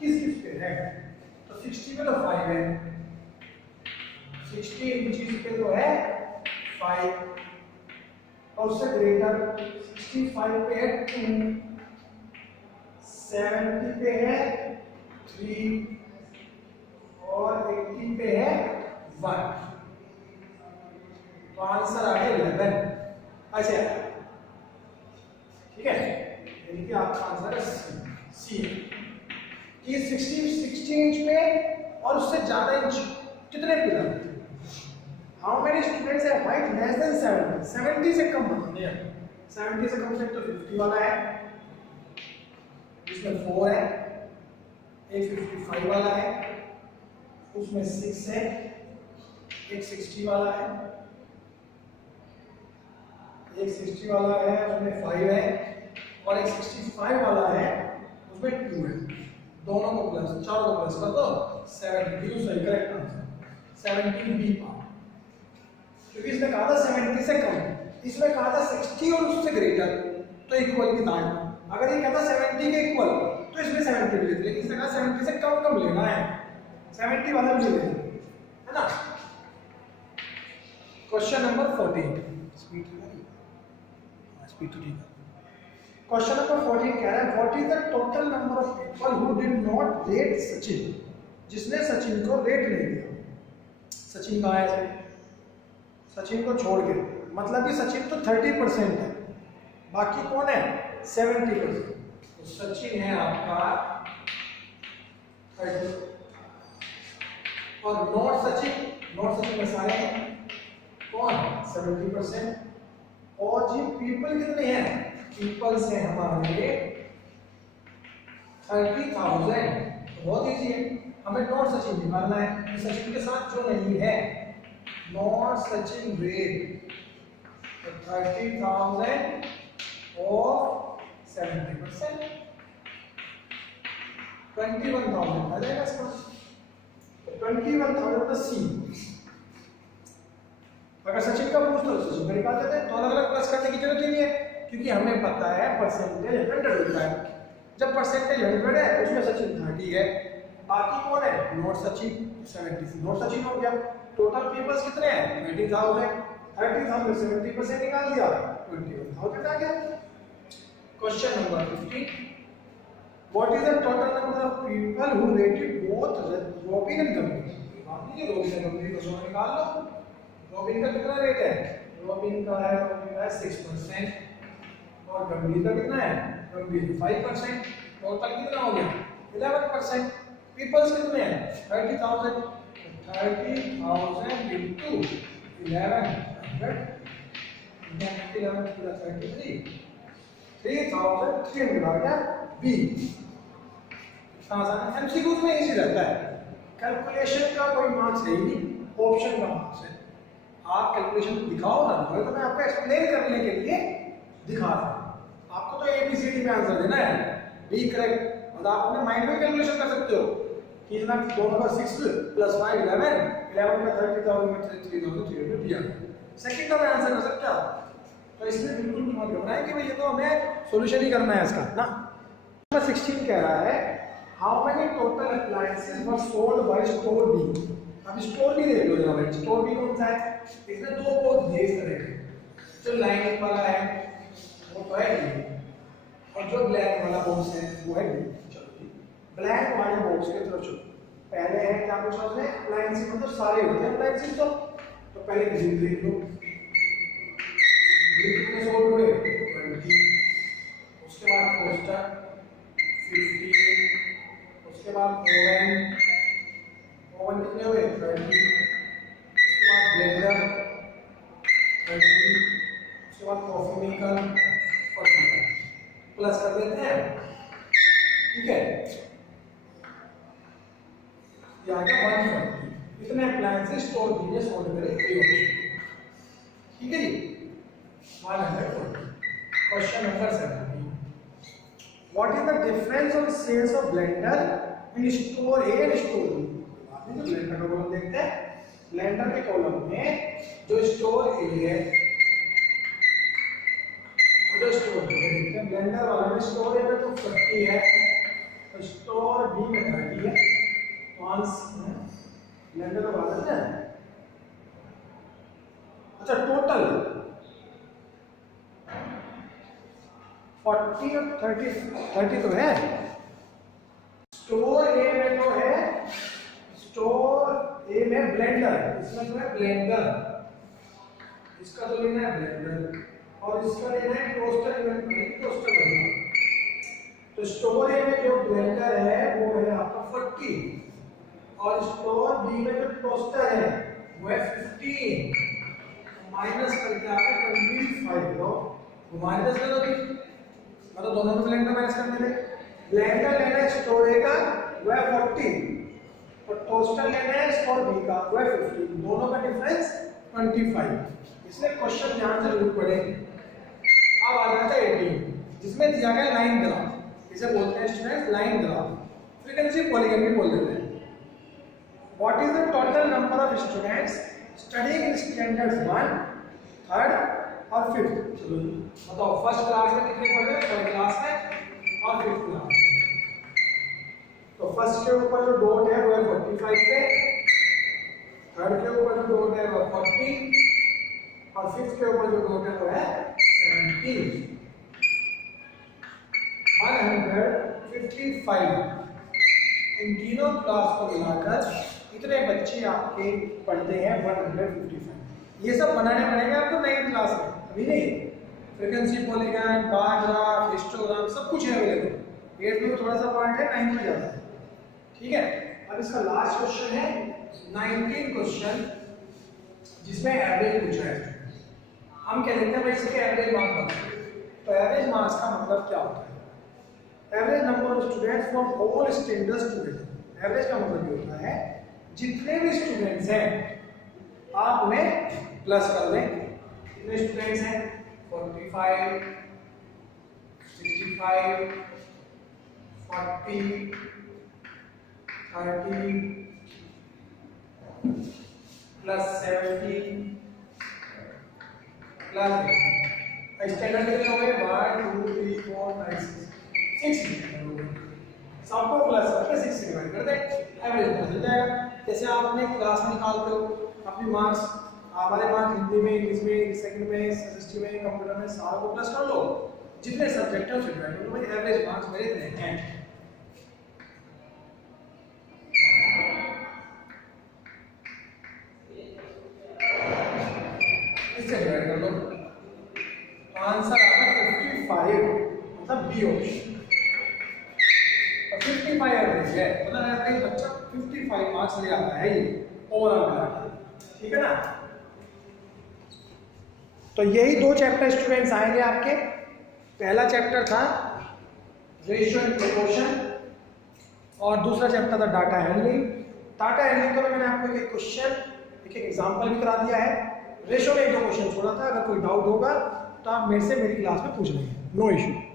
किस किस पे है, तो 60 पे तो 5 है, 60 इंचीज पे तो है 5, और उससे ग्रेटर 65 पे है 2, 70 पे है 3 और 80 पे है 1। तो आंसर आ गया 11। अच्छा ठीक है, यानी कि आपका आंसर है सी। कि 60 इंच पे और उससे ज्यादा इंच कितने पिलर, हाउ मेनी स्टूडेंट्स है हाइट लेस देन 70, 70 से कम बताने हैं, 70 से कम से तो 50 वाला है, इसमें 4 है, एक 55 वाला है, उसमें 6 है, एक 60 वाला है, एक 60 वाला है उसमें 5 है, और एक 65 वाला है उसमें 2 है। दोनों को प्लस, चारों को प्लस कर दो, 70 सही करेक्ट आंसर, 70 बी पार्ट। क्योंकि इसमें कहा था 70 से कम, इसमें कहा था 60 और उससे ग्रेटर, तो इक्वल की था। अगर ये कहता 70 के इक्वल तो इसमें 70 भी लेते, लेकिन इसने कहा 70 से कम कम लेना है, 70 वाला भी लेना है ना। क्वेश्चन नंबर 14, स्पीड तो ठीक है। क्वेश्चन नंबर 14 कह रहा है what is the total number of people who did not rate Sachin, जिसने सचिन को रेट नहीं दिया। सचिन कहाँ है, सचिन को छोड़ के, मतलब कि सचिन तो 30% है, बाकी कौन है 70%। तो सचिन है आपका 30 और नॉट सचिन में सारे हैं कौन 70%। और जी पीपल कितने हैं, पीपल से हमारे 30,000। बहुत इजी है, हमें नॉट सचिन निकालना है, तो सचिन के साथ जो नहीं है नॉट सचिन रेट, तो 30,000 और 70% 21,000 आ जाएगा इसका, तो 21,000 प्लस सी। अगर सचिन का पूछ तो सचिन का निकाल देते हैं, तो अलग अलग प्लस करने की जरूरत ही नहीं है, क्योंकि हमें पता है परसेंटेज 100 होता है। जब परसेंटेज 100 है उसमें सचिन 30 है, बाकी कौन है नॉट सचिन 70, नॉट सचिन हो गया। टोटल पीपल्स कितने हैं 30,000, 30,000 से 70% निकाल दिया, 21,000 आ गया। Question number 15, what is the total number of people who rated both robin and गंभीर। आपने ये रॉबिन एंड गंभीर को सो निकाल लो, रॉबिन का कितना रेट है, रॉबिन का है 6% और गंभीर का कितना है, गंभीर 5%। टोटल कितना हो गया 11%। पीपल्स कितने हैं 30,000, 30,000 into 1100, 3,300 आ गया बी। एमसीक्यूज में इजी रहता है, कैलकुलेशन का कोई मार्क्स है ही नहीं, ऑप्शन का मार्क्स है। आप कैलकुलेशन दिखाओ ना दिखाओ, तो मैं आपको एक्सप्लेन करने के लिए दिखा रहा हूं। आपको तो एबीसीडी में आंसर देना है, बी करेक्ट, और आप अपने माइंड में कैलकुलेशन कर सकते हो कि ना 2 का 6 + 5 11, 11 में 30,000 में 3,300 दिया, सेकंड में आंसर कर सकते हो। तो इसमें बिल्कुल मत घबराएं कि भाई ये तो हमें सॉल्यूशन ही करना है इसका ना। नंबर 16 कह रहा है how many total appliances were sold by store B. अब स्टोर बी देख लो जरा भाई, स्टोर बी कौन सा है, इसमें दो पोज दिए इस तरह के, जो लाइन वाला है वो तो है ये, और जो ब्लैक वाला बॉक्स है वो है बी। चलो जी ब्लैक वाले बॉक्स की तरफ चलो। पहले है क्या पूछा उसने, अप्लायंसेस मतलब सारे होते हैं अप्लायंसेस, तो पहले ग्रिल देख लो, ग्रिल कितने सोल्ड हुए 20, उसके बाद टोस्टर 50, उसके बाद ओवन कितने हुए 30, उसके बाद ब्लेंडर 30, उसके बाद कॉफी मेकर 45, प्लस कर देते हैं, ठीक है, ये आ गया 140। इतने अप्लायंसेस स्टोर कीजिए, सोल्ड करें ये ऑप्शन, ठीक है जी 140। Question number 17, what is the difference of sales of blender in store A and store B. आपने जो ब्लेंडर का कॉलम देखते हैं, ब्लेंडर के कॉलम में जो स्टोर ए है और जो स्टोर बी है, देखते हैं ब्लेंडर वाला में स्टोर ए में तो 40 है, तो स्टोर बी में 30 है, ब्लेंडर का बात है। अच्छा टोटल 40 और 30 तो है। स्टोर ए में तो है, स्टोर ए में ब्लेंडर, इसमें तो है ब्लेंडर, इसका तो लेना है ब्लेंडर, और इसका लेना है टोस्टर इवेंट में टोस्टर बना। तो स्टोर ए में जो ब्लेंडर है वो है आपका 40, और स्टोर बी में जो टोस्टर है वो है 15, माइनस करके आपको 25 लो, माइनस कर दो, मतलब दोनों में ब्लेंडर माइनस करने दे। ब्लेंडर लेना है स्टोर ए का वो है 40, और टोस्टर लेना है स्टोर बी का वो है 15, दोनों का डिफरेंस 25, इसलिए क्वेश्चन ध्यान से जरूर पढ़ेंगे। अब आ जाता है 18, जिसमें दिया गया लाइन ग्राफ, इसे बोलते हैं student line graph, frequency polygon भी बोल देते हैं। What is the total number of students studying in standard 1, 3rd और 5th? चलो बताओ, फर्स्ट क्लास में कितने पढ़े, थर्ड क्लास में और 5th क्लास। तो फर्स्ट के ऊपर जो डॉट है वो है 45 पे, थर्ड के ऊपर जो डॉट है वो 40, और 5th के ऊपर जो डॉट है वो है 70। 155 इन तीनों क्लास को मिलाकर इतने बच्चे आपके पढ़ते हैं 155। ये सब बनाने पड़ेंगे आपको 9th क्लास में, अभी नहीं। Frequency polygon, bar graph, histogram सब कुछ है अवेलेबल। 8th में थोड़ा सा पार्ट है, 9th में ज्यादा है, ठीक है। अब इसका लास्ट क्वेश्चन है 19 क्वेश्चन, जिसमें एवरेज पूछा है। हम कह देते हैं भाई इसके एवरेज मार्क्स बताओ। तो एवरेज मार्क्स का मतलब क्या होता है? Average number of students from all standards together. Average का मतलब ये होता है जितने भी स्टूडेंट्स हैं आप उन्हें प्लस कर दें। कितने स्टूडेंट्स हैं? 45, 65, 40, 30 प्लस 70 प्लस स्टैंडर्ड कितने हो गए? 1 2 3 4 5 6 सबको प्लस करके 6 से डिवाइड कर दें, एवरेज निकल जाएगा। जैसे आप अपने क्लास में निकालते हो अपने मार्क्स, हमारे मार्क्स हिंदी में, इंग्लिश में, सेकंड में, एसएसटी में, कंप्यूटर में, सारों को प्लस कर लो, जितने सब्जेक्ट हैं उसे डिवाइड कर लो, भाई एवरेज मार्क्स मेरे इतने हैं। इससे डिवाइड कर लो, तो आंसर आता है 55, मतलब बी ऑप्शन। 55 एवरेज है, मतलब एवरेज बच्चा 55 मार्क्स ले आता है ये ओवरऑल मिला के, ठीक है ना। तो यही दो चैप्टर स्टूडेंट्स आएंगे आपके। पहला चैप्टर था रेशियो एंड प्रोपोर्शन, और दूसरा चैप्टर था डाटा हैंडलिंग। डाटा हैंडलिंग को मैंने आपको एक क्वेश्चन, एक एग्जांपल भी करा दिया है। रेशियो में एक दो क्वेश्चन छोड़ा था, अगर कोई डाउट होगा तो आप मेरे से मेरी क्लास में पूछ लेंगे, नो इश्यू।